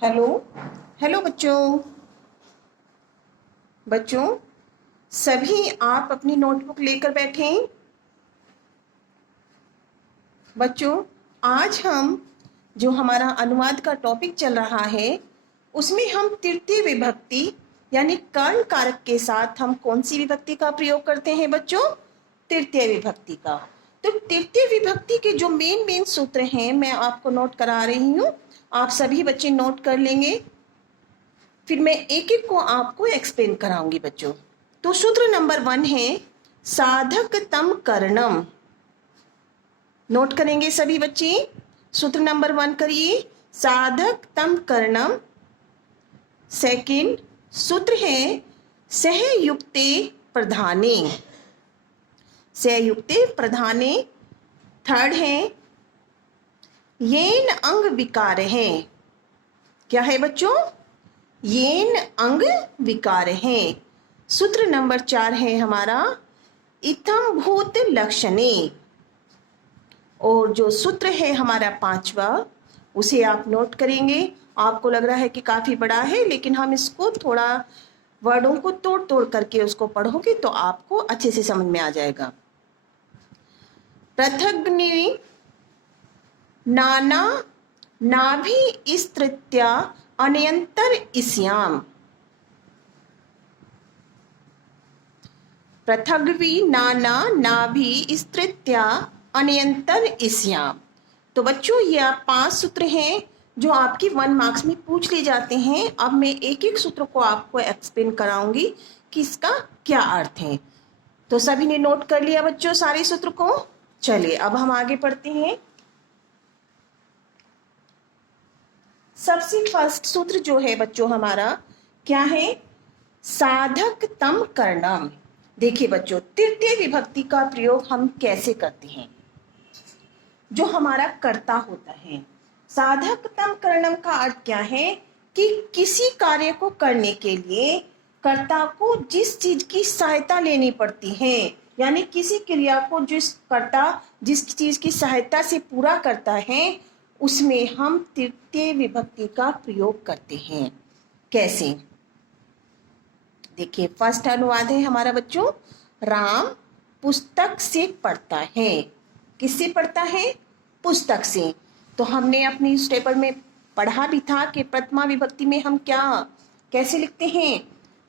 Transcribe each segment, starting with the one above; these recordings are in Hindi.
हेलो हेलो बच्चों। बच्चों सभी आप अपनी नोटबुक लेकर बैठें। बच्चों आज हम जो हमारा अनुवाद का टॉपिक चल रहा है उसमें हम तृतीय विभक्ति यानी कर्ण कारक के साथ हम कौन सी विभक्ति का प्रयोग करते हैं बच्चों? तृतीय विभक्ति का। तो तृतीय विभक्ति के जो मेन सूत्र हैं मैं आपको नोट करा रही हूँ, आप सभी बच्चे नोट कर लेंगे, फिर मैं एक एक को आपको एक्सप्लेन कराऊंगी बच्चों। तो सूत्र नंबर 1 है साधक तम कर्णम। नोट करेंगे सभी बच्चे। सूत्र नंबर 1 करिए, साधक तम कर्णम। सेकंड सूत्र है सहयुक्ते प्रधाने। सहयुक्ते प्रधाने। थर्ड है येन अंग विकार है। क्या है बच्चों? येन अंग विकार है। सूत्र नंबर 4 है हमारा इत्थम भूत लक्षणे। और जो सूत्र है हमारा 5वां उसे आप नोट करेंगे। आपको लग रहा है कि काफी बड़ा है, लेकिन हम इसको थोड़ा वर्डों को तोड़ तोड़ करके उसको पढ़ोगे तो आपको अच्छे से समझ में आ जाएगा। पृथग्नि नाना नाभि स्त्रित्या अनयंतर इस्याम। पृथग्वी नाना नाभि स्त्रित्या अनयंतर इस्याम। तो बच्चों ये 5 सूत्र हैं जो आपकी 1 मार्क्स में पूछ ले जाते हैं। अब मैं एक एक सूत्र को आपको एक्सप्लेन कराऊंगी कि इसका क्या अर्थ है। तो सभी ने नोट कर लिया बच्चों सारे सूत्र को? चलिए अब हम आगे पढ़ते हैं। सबसे फर्स्ट सूत्र जो है बच्चों हमारा क्या है? साधक तम कर्णम। देखिए बच्चों तृतीय विभक्ति का प्रयोग हम कैसे करते हैं। जो हमारा कर्ता होता है, साधक तम कर्णम का अर्थ क्या है कि किसी कार्य को करने के लिए कर्ता को जिस चीज की सहायता लेनी पड़ती है, यानी किसी क्रिया को जिस कर्ता जिस चीज की सहायता से पूरा करता है उसमें हम तृतीय विभक्ति का प्रयोग करते हैं। कैसे? देखिए फर्स्ट अनुवाद है हमारा बच्चों, राम पुस्तक से पढ़ता है। किससे पढ़ता है? पुस्तक से। तो हमने अपनी इस पेपर में पढ़ा भी था कि प्रथमा विभक्ति में हम कैसे लिखते हैं,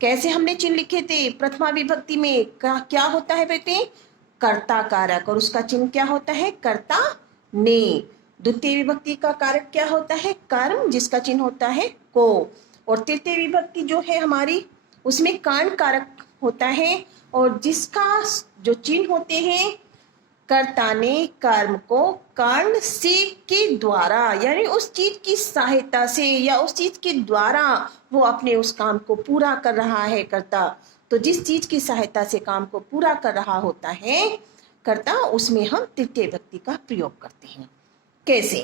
कैसे हमने चिन्ह लिखे थे। प्रथमा विभक्ति में क्या होता है बेटे? कर्ता कारक, और उसका चिन्ह क्या होता है? कर्ता ने। द्वितीय विभक्ति का कारक क्या होता है? कर्म, जिसका चिन्ह होता है को। और तृतीय विभक्ति जो है हमारी उसमें कर्ण कारक होता है और जिसका जो चिन्ह होते हैं कर्ता ने कर्म को कर्ण से के द्वारा, यानी उस चीज की सहायता से या उस चीज के द्वारा वो अपने उस काम को पूरा कर रहा है कर्ता। तो जिस चीज की सहायता से काम को पूरा कर रहा होता है कर्ता, उसमें हम तृतीय विभक्ति का प्रयोग करते हैं। कैसे?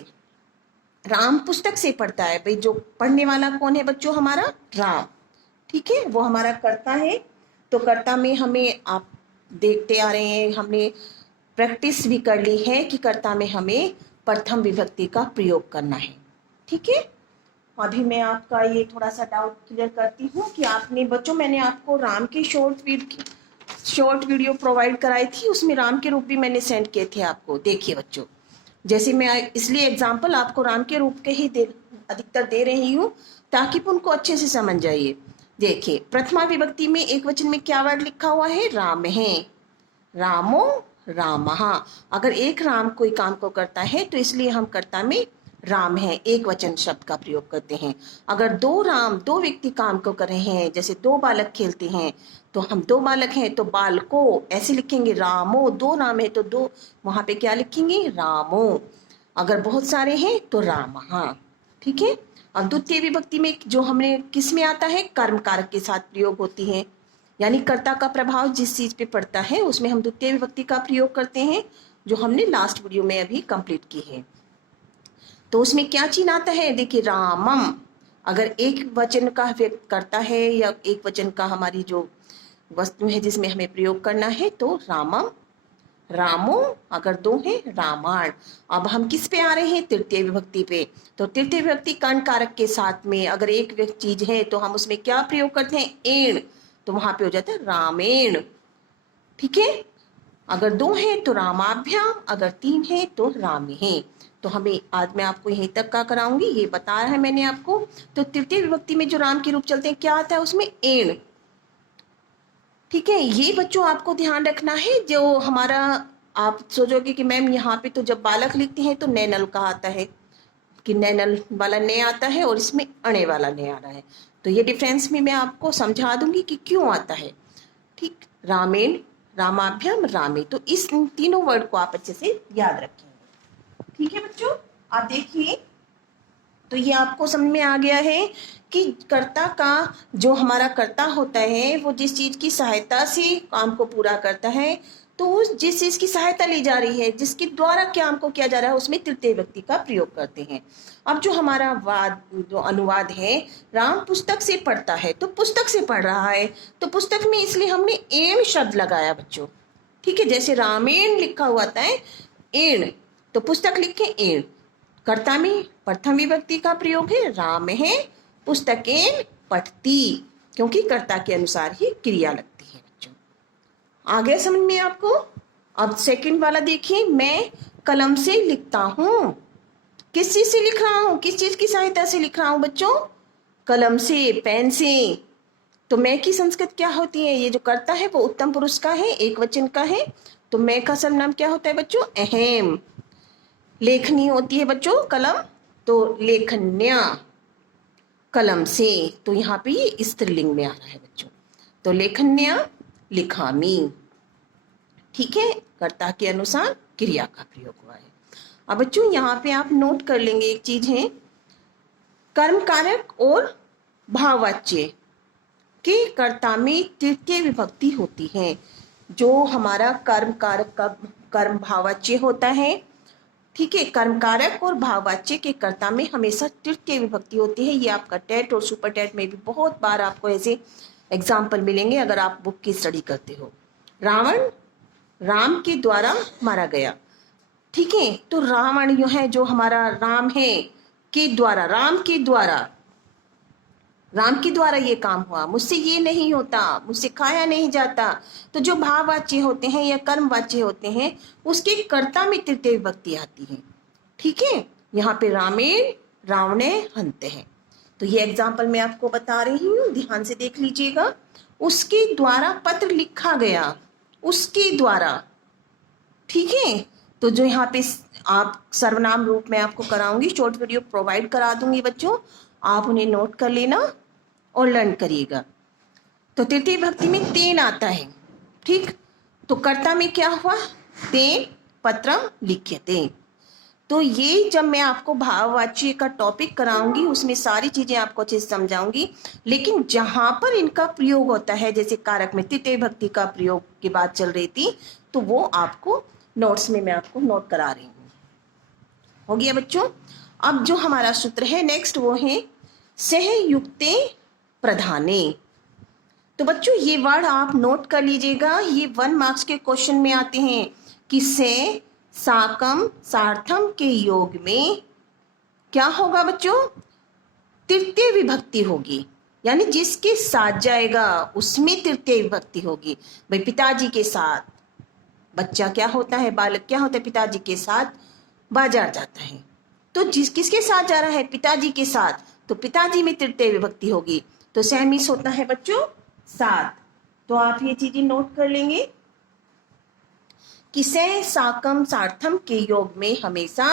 राम पुस्तक से पढ़ता है। भाई जो पढ़ने वाला कौन है बच्चों? हमारा राम, ठीक है, वो हमारा कर्ता है। तो कर्ता में हमें आप देखते आ रहे हैं, हमने प्रैक्टिस भी कर ली है कि कर्ता में हमें प्रथम विभक्ति का प्रयोग करना है। ठीक है, अभी मैं आपका ये थोड़ा सा डाउट क्लियर करती हूँ कि आपने बच्चों मैंने आपको राम की शॉर्ट वीडियो प्रोवाइड कराई थी, उसमें राम के रूप भी मैंने सेंड किए थे आपको। देखिए बच्चों, जैसे मैं इसलिए एग्जाम्पल आपको राम के रूप के ही अधिकतर दे रही हूँ ताकि उनको अच्छे से समझ जाइए। देखिए प्रथमा विभक्ति में एक वचन में क्या वर्ड लिखा हुआ है? राम है। रामो रामः। अगर एक राम कोई काम को करता है तो इसलिए हम कर्ता में राम है एक वचन शब्द का प्रयोग करते हैं। अगर दो व्यक्ति काम को कर रहे हैं, जैसे 2 बालक खेलते हैं तो हम 2 बालक हैं तो बालको ऐसे लिखेंगे रामो। 2 राम है तो 2 वहां पे क्या लिखेंगे? रामो। अगर बहुत सारे हैं तो रामः। ठीक है। अब द्वितीय विभक्ति में जो हमने किस में आता है? कर्म कारक के साथ प्रयोग होती है, यानी कर्ता का प्रभाव जिस चीज पे पड़ता है उसमें हम द्वितीय विभक्ति का प्रयोग करते हैं, जो हमने लास्ट वीडियो में अभी कंप्लीट की है। तो उसमें क्या चिन्ह आता है? देखिए रामम। अगर एक वचन का व्यक्त करता है या एक वचन का हमारी जो वस्तु है जिसमें हमें प्रयोग करना है तो रामम रामो, अगर दो हैं रामायण। अब हम किस पे आ रहे हैं, तृतीय विभक्ति पे। तो तृतीय विभक्ति कर्ण कारक के साथ में अगर एक चीज है तो हम उसमें क्या प्रयोग करते हैं, एण, तो वहां पे हो जाता है रामेण। ठीक है, अगर दो हैं तो रामाभ्याम, अगर तीन है तो रामे। तो हमें आज मैं आपको यहीं तक का कराऊंगी, ये बताया है मैंने आपको। तो तृतीय विभक्ति में जो राम के रूप चलते हैं क्या आता है उसमें, एण। ठीक है, ये बच्चों आपको ध्यान रखना है। जो हमारा, आप सोचोगे कि मैम यहाँ पे तो जब बालक लिखते हैं तो नैनल का आता है, कि नैनल वाला ने आता है और इसमें अणे वाला ने आ रहा है। तो ये डिफरेंस में मैं आपको समझा दूंगी कि क्यों आता है। ठीक, रामेण, रामाभ्याम, रामे, तो इस तीनों वर्ड को आप अच्छे से याद रखेंगे। ठीक है बच्चों, आप देखिए, तो ये आपको समझ में आ गया है कि कर्ता का, जो हमारा कर्ता होता है वो जिस चीज की सहायता से काम को पूरा करता है, तो उस जिस चीज की सहायता ली जा रही है, जिसके द्वारा काम को किया जा रहा है, उसमें तृतीय व्यक्ति का प्रयोग करते हैं। अब जो हमारा वाद, जो अनुवाद है, राम पुस्तक से पढ़ता है, तो पुस्तक से पढ़ रहा है, तो पुस्तक में इसलिए हमने एण शब्द लगाया बच्चों। ठीक है, जैसे रामेण लिखा हुआ था एण, तो पुस्तक लिखे एण। कर्ता में प्रथम विभक्ति का प्रयोग है, राम है पुस्तकें पठती, क्योंकि कर्ता के अनुसार ही क्रिया लगती है बच्चों। आ गया समझ में आपको। अब सेकंड वाला देखिए, मैं कलम से लिखता हूं। किस चीज से लिख रहा हूं, किस चीज की सहायता से लिख रहा हूं बच्चों, कलम से, पेन से। तो मैं की संस्कृत क्या होती है, ये जो कर्ता है वो उत्तम पुरुष का है, एक वचन का है। तो मैं का सर्वनाम क्या होता है बच्चों, अहम। लेखनी होती है बच्चों कलम, तो लेखन्या, कलम से। तो यहाँ पे ये स्त्रीलिंग में आ रहा है बच्चों। तो लेखन्या, लिखामी। ठीक है, कर्ता के अनुसार क्रिया का प्रयोग हुआ है। अब बच्चों यहाँ पे आप नोट कर लेंगे एक चीज है, कर्म कारक और भाववाच्य के कर्ता में तृतीय विभक्ति होती है। जो हमारा कर्म कारक का कर्म भाववाच्य होता है, ठीक है, कर्म कारक और भाववाच्य के कर्ता में हमेशा तृतीय विभक्ति होती है। ये आपका टेट और सुपर टेट में भी बहुत बार आपको ऐसे एग्जाम्पल मिलेंगे अगर आप बुक की स्टडी करते हो। रावण राम के द्वारा मारा गया। ठीक है, तो रावण जो है, जो हमारा राम है के द्वारा, राम के द्वारा ये काम हुआ, मुझसे ये नहीं होता, मुझसे खाया नहीं जाता। तो जो भाववाच्य होते हैं या कर्मवाच्य होते हैं, उसके कर्ता में तृतीय विभक्ति आती है। ठीक है, यहाँ पे रामेण रावणे हंते हैं। तो ये एग्जाम्पल मैं आपको बता रही हूँ, ध्यान से देख लीजिएगा। उसके द्वारा पत्र लिखा गया, उसके द्वारा। ठीक है, तो जो यहाँ पे आप सर्वनाम रूप में आपको कराऊंगी, शॉर्ट वीडियो प्रोवाइड करा दूंगी बच्चों, आप उन्हें नोट कर लेना और लर्न करिएगा। तो तृतीय विभक्ति में तेन आता है। ठीक, तो कर्ता में क्या हुआ, तेन पत्रम लिख्यते। तो ये जब मैं आपको भाववाच्य का टॉपिक कराऊंगी उसमें सारी चीजें आपको अच्छे से समझाऊंगी, लेकिन जहां पर इनका प्रयोग होता है, जैसे कारक में तृतीय विभक्ति का प्रयोग की बात चल रही थी, तो वो आपको नोट्स में मैं आपको नोट करा रही हूँ। हो गया बच्चों। अब जो हमारा सूत्र है नेक्स्ट, वो है सहयुक्ते प्रधाने। तो बच्चों ये वर्ड आप नोट कर लीजिएगा, ये 1 मार्क्स के क्वेश्चन में आते हैं कि से साकम सार्थम के योग में क्या होगा बच्चों, तृतीय विभक्ति होगी, यानी जिसके साथ जाएगा उसमें तृतीय विभक्ति होगी। भाई पिताजी के साथ, बच्चा क्या होता है, बालक क्या होता है, पिताजी के साथ बाजार जाता है। तो जिस किसके साथ जा रहा है, पिताजी के साथ, तो पिताजी में तृतीय विभक्ति होगी। तो सहमिस होता है बच्चों साथ। तो आप ये चीजें नोट कर लेंगे कि सह साकम सार्थम के योग में हमेशा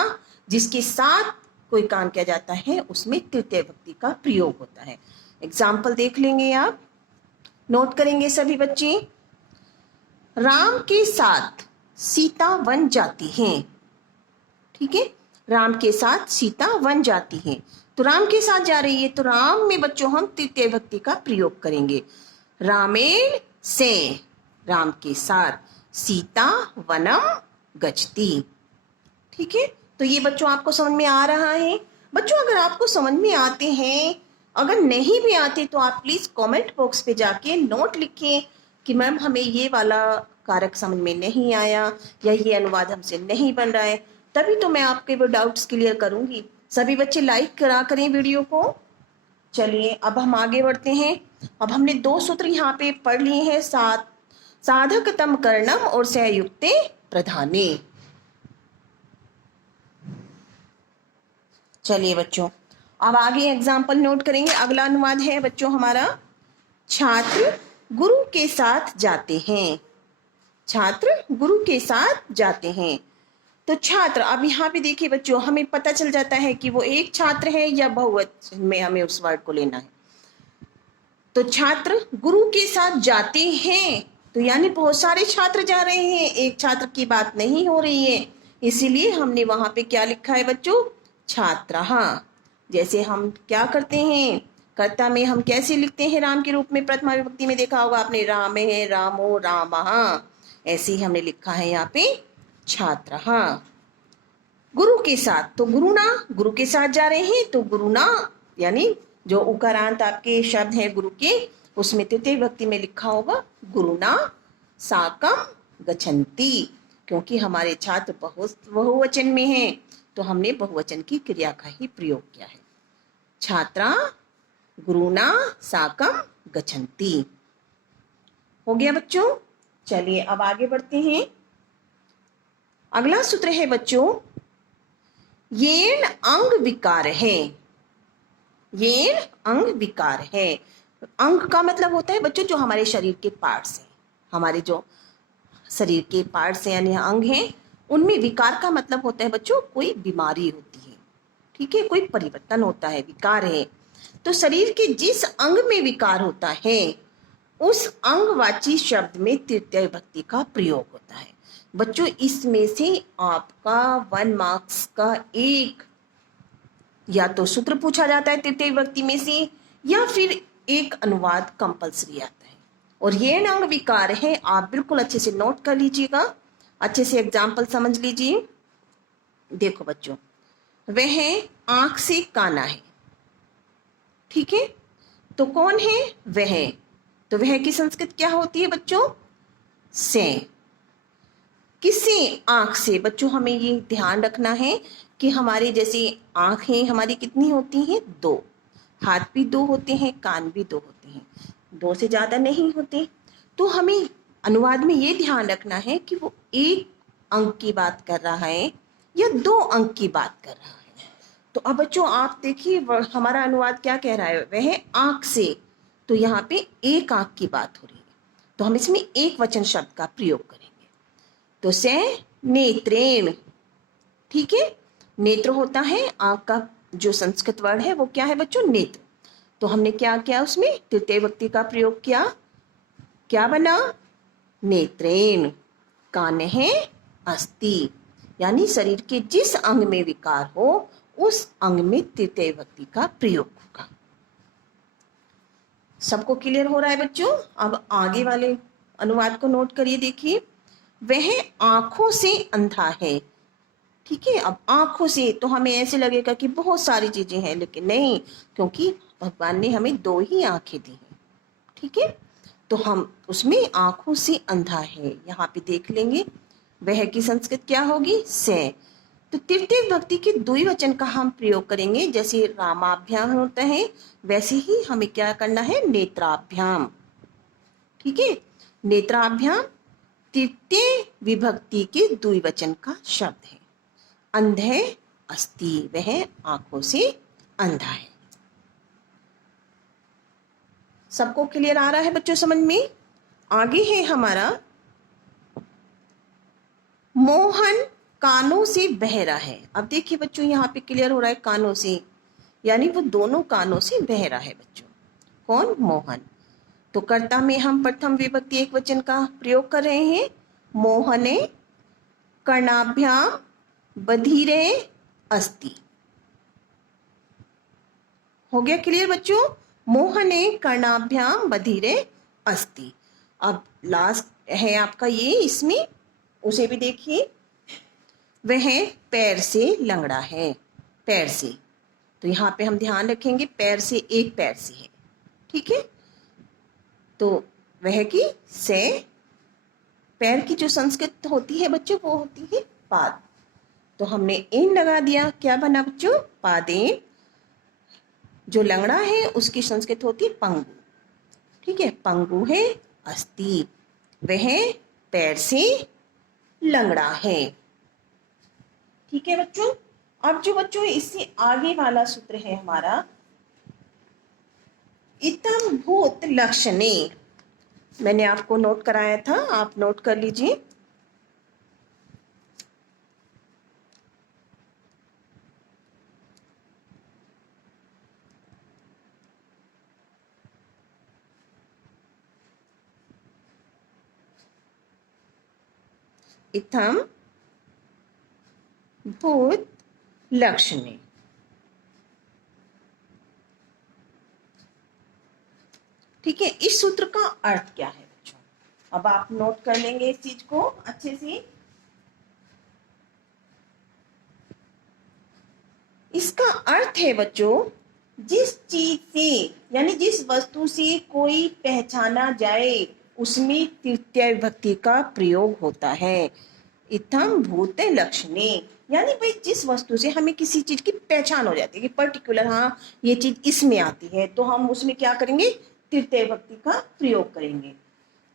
जिसके साथ कोई काम किया जाता है उसमें तृतीय विभक्ति का प्रयोग होता है। एग्जाम्पल देख लेंगे, आप नोट करेंगे सभी बच्चे। राम के साथ सीता वन जाती हैं। ठीक है, राम के साथ सीता वन जाती है, तो राम के साथ जा रही है, तो राम में बच्चों हम तृतीय विभक्ति का प्रयोग करेंगे। रामेण से, राम के साथ, सीता वनम गच्छति। ठीक है, तो ये बच्चों आपको समझ में आ रहा है। बच्चों अगर आपको समझ में आते हैं, अगर नहीं भी आते तो आप प्लीज कमेंट बॉक्स पे जाके नोट लिखें कि मैम हमें ये वाला कारक समझ में नहीं आया या ये अनुवाद हमसे नहीं बन रहा है, तभी तो मैं आपके वो डाउट्स क्लियर करूंगी। सभी बच्चे लाइक करा करें वीडियो को। चलिए अब हम आगे बढ़ते हैं। अब हमने 2 सूत्र यहाँ पे पढ़ लिए हैं, साधकतम कर्णम और सहयुक्ते प्रधाने। चलिए बच्चों अब आगे एग्जाम्पल नोट करेंगे। अगला अनुवाद है बच्चों हमारा, छात्र गुरु के साथ जाते हैं। छात्र गुरु के साथ जाते हैं। तो छात्र, अब यहाँ पे देखिए बच्चों, हमें पता चल जाता है कि वो एक छात्र है या बहुवचन में हमें उस वर्ड को लेना है। तो छात्र गुरु के साथ जाते हैं, तो यानी बहुत सारे छात्र जा रहे हैं, एक छात्र की बात नहीं हो रही है, इसीलिए हमने वहां पे क्या लिखा है बच्चों, छात्रः। जैसे हम क्या करते हैं, कर्ता में हम कैसे लिखते हैं राम के रूप में, प्रथमा विभक्ति में देखा होगा आपने, राम है, रामो, रामः, ऐसे ही हमने लिखा है यहाँ पे छात्रः। गुरु के साथ, तो गुरुना, गुरु के साथ जा रहे हैं, तो गुरुना यानी जो उकारांत आपके शब्द हैं गुरु के, उसमें तृतीय विभक्ति में लिखा होगा गुरुना साकम गच्छन्ति, क्योंकि हमारे छात्र बहुवचन में हैं, तो हमने बहुवचन की क्रिया का ही प्रयोग किया है। छात्रा गुरुना साकम गच्छन्ति। हो गया बच्चों। चलिए अब आगे बढ़ते हैं। अगला सूत्र है बच्चों, येन अंग विकार है। येन अंग विकार है। अंग का मतलब होता है बच्चों जो हमारे शरीर के पार्ट्स हैं, हमारे जो शरीर के पार्ट्स हैं यानी अंग हैं, उनमें विकार का मतलब होता है बच्चों कोई बीमारी होती है, ठीक है, कोई परिवर्तन होता है, विकार है। तो शरीर के जिस अंग में विकार होता है उस अंगवाची शब्द में तृतीय विभक्ति का प्रयोग होता है। बच्चों इसमें से आपका 1 मार्क्स का एक या तो सूत्र पूछा जाता है तृतीय विभक्ति में से, या फिर एक अनुवाद कंपलसरी आता है। और ये अंग विकार है, आप बिल्कुल अच्छे से नोट कर लीजिएगा, अच्छे से एग्जाम्पल समझ लीजिए। देखो बच्चों, वह आंख से काना है, ठीक है, तो कौन है वह, तो वह की संस्कृत क्या होती है बच्चों, से। किसी आंख से, बच्चों हमें ये ध्यान रखना है कि हमारे जैसे आंखें हमारी कितनी होती हैं, 2, हाथ भी 2 होते हैं, कान भी 2 होते हैं, 2 से ज्यादा नहीं होते। तो हमें अनुवाद में ये ध्यान रखना है कि वो एक अंक की बात कर रहा है या 2 अंक की बात कर रहा है। तो अब बच्चों आप देखिए हमारा अनुवाद क्या कह रहा है, वह आंख से, तो यहाँ पे एक आंख की बात हो रही है, तो हम इसमें एक वचन शब्द का प्रयोग करेंगे। तो से नेत्रेण, ठीक है, नेत्र होता है आंख का जो संस्कृत वर्ड है वो क्या है बच्चों, नेत्र। तो हमने क्या किया, उसमें तृतीय विभक्ति का प्रयोग किया, क्या बना, नेत्रेण कान्हे अस्ति, यानी शरीर के जिस अंग में विकार हो उस अंग में तृतीय विभक्ति का प्रयोग होगा। सबको क्लियर हो रहा है बच्चों। अब आगे वाले अनुवाद को नोट करिए, देखिए, वह आंखों से अंधा है, ठीक है। अब आंखों से तो हमें ऐसे लगेगा कि बहुत सारी चीजें हैं, लेकिन नहीं, क्योंकि भगवान ने हमें 2 ही आंखें दी हैं, ठीक है, तो हम उसमें आंखों से अंधा है यहाँ पे देख लेंगे। वह की संस्कृत क्या होगी, से। तो तृतीय विभक्ति के द्विवचन का हम प्रयोग करेंगे, जैसे रामाभ्याम होता है वैसे ही हमें क्या करना है, नेत्राभ्याम, ठीक है, नेत्राभ्याम तृतीय विभक्ति के द्विवचन का शब्द है। अंधे अस्ति, वह आंखों से अंधा है। सबको क्लियर आ रहा है बच्चों समझ में। आगे है हमारा, मोहन कानों से बहरा है। अब देखिए बच्चों यहाँ पे क्लियर हो रहा है, कानों से यानी वो दोनों कानों से बह रहा है बच्चों, कौन, मोहन। तो कर्ता में हम प्रथम विभक्ति एक वचन का प्रयोग कर रहे हैं, मोहने कर्णाभ्याम बधिरे अस्ति। हो गया क्लियर बच्चों, मोहने कर्णाभ्याम बधिरे अस्ति। अब लास्ट है आपका ये, इसमें उसे भी देखिए, वह पैर से लंगड़ा है, पैर से, तो यहाँ पे हम ध्यान रखेंगे पैर से, एक पैर से है, ठीक है, तो वह की से पैर की जो संस्कृत होती है बच्चों वो होती है पाद। तो हमने इन लगा दिया, क्या बना बच्चों? पादेन। जो लंगड़ा है उसकी संस्कृत होती है पंगु। ठीक है, पंगु है अस्ति, वह पैर से लंगड़ा है। ठीक है बच्चों। अब जो बच्चों इससे आगे वाला सूत्र है हमारा इतम भूत लक्षणे। मैंने आपको नोट कराया था, आप नोट कर लीजिए। इत्थम भूत लक्षणे। ठीक है, इस सूत्र का अर्थ क्या है बच्चों? अब आप नोट कर लेंगे इस चीज को अच्छे से। इसका अर्थ है बच्चों, जिस चीज से यानी जिस वस्तु से कोई पहचाना जाए उसमें तृतीय विभक्ति का प्रयोग होता है। इत्थम भूत लक्षणे, यानी भाई जिस वस्तु से हमें किसी चीज की पहचान हो जाती है कि पर्टिकुलर हाँ ये चीज इसमें आती है, तो हम उसमें क्या करेंगे? तृतीय विभक्ति का प्रयोग करेंगे।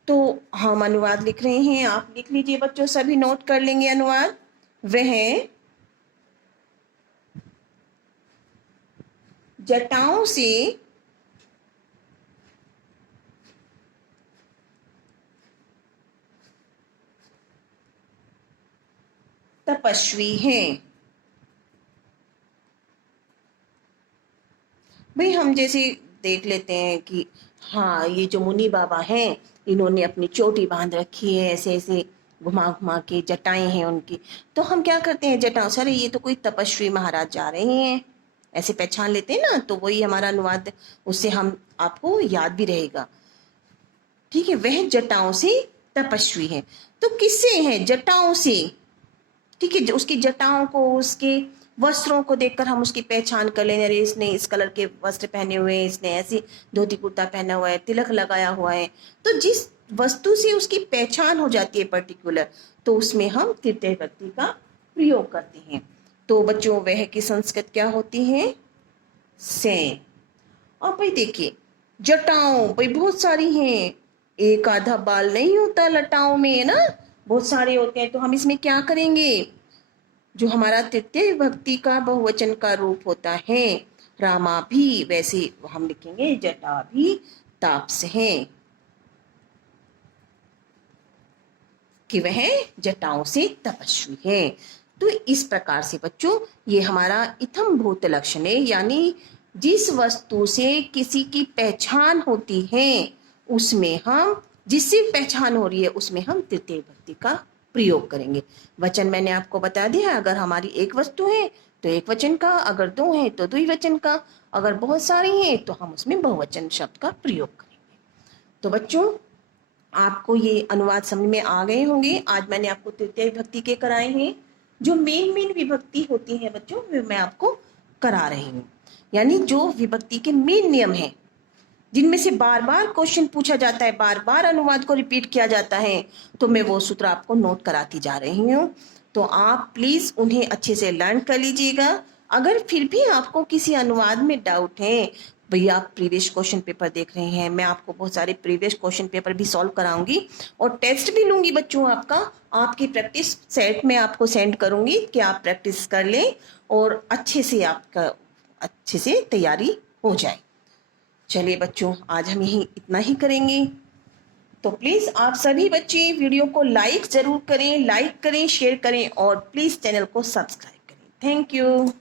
तो हम अनुवाद लिख रहे हैं, आप लिख लीजिए बच्चों, सभी नोट कर लेंगे अनुवाद। वह जटाओं से तपस्वी हैं। भाई हम जैसे देख लेते हैं कि हाँ ये जो मुनि बाबा हैं इन्होंने अपनी चोटी बांध रखी है, ऐसे ऐसे घुमा घुमा के जटाएं हैं उनकी, तो हम क्या करते हैं? जटाओं से, अरे ये तो कोई तपस्वी महाराज जा रहे हैं, ऐसे पहचान लेते हैं ना। तो वही हमारा अनुवाद, उससे हम आपको याद भी रहेगा। ठीक है, वह जटाओं से तपस्वी है। तो किससे है? जटाओं से। ठीक है, उसकी जटाओं को, उसके वस्त्रों को देखकर हम उसकी पहचान कर लेंगे, अरे इसने इस कलर के वस्त्र पहने हुए हैं, इसने ऐसी धोती कुर्ता पहना हुआ है, तिलक लगाया हुआ है। तो जिस वस्तु से उसकी पहचान हो जाती है पर्टिकुलर, तो उसमें हम तृतीय विभक्ति का प्रयोग करते हैं। तो बच्चों वह की संस्कृत क्या होती है? से। और भाई देखिए जटाओं भाई बहुत सारी हैं, एक आधा बाल नहीं होता लटाओं में, है ना, बहुत सारे होते हैं। तो हम इसमें क्या करेंगे? जो हमारा तृतीय विभक्ति का बहुवचन का रूप होता है रामा भी, वैसे हम लिखेंगे जटा भी ताप्स हैं, कि वह जटाओं से तपस्वी है। तो इस प्रकार से बच्चों ये हमारा इत्थम भूत लक्षण है, यानी जिस वस्तु से किसी की पहचान होती है उसमें हम, जिससे पहचान हो रही है उसमें हम तृतीय विभक्ति का प्रयोग करेंगे। वचन मैंने आपको बता दिया, अगर हमारी एक वस्तु है तो एक वचन का, अगर दो है तो द्विवचन का, अगर बहुत सारी हैं तो हम उसमें बहुवचन शब्द का प्रयोग करेंगे। तो बच्चों आपको ये अनुवाद समझ में आ गए होंगे। आज मैंने आपको तृतीय विभक्ति के कराए हैं। जो मेन विभक्ति होती है बच्चों वे मैं आपको करा रही हूँ, यानी जो विभक्ति के मेन नियम हैं जिनमें से बार बार क्वेश्चन पूछा जाता है, बार बार अनुवाद को रिपीट किया जाता है, तो मैं वो सूत्र आपको नोट कराती जा रही हूँ। तो आप प्लीज उन्हें अच्छे से लर्न कर लीजिएगा। अगर फिर भी आपको किसी अनुवाद में डाउट है, भैया आप प्रीवियस क्वेश्चन पेपर देख रहे हैं, मैं आपको बहुत सारे प्रीवियस क्वेश्चन पेपर भी सॉल्व कराऊंगी और टेस्ट भी लूंगी बच्चों आपका, आपकी प्रैक्टिस सेट में आपको सेंड करूंगी कि आप प्रैक्टिस कर लें और अच्छे से आपका अच्छे से तैयारी हो जाए। चलिए बच्चों आज हम यही इतना ही करेंगे। तो प्लीज़ आप सभी बच्चे वीडियो को लाइक ज़रूर करें, शेयर करें और प्लीज़ चैनल को सब्सक्राइब करें। Thank you.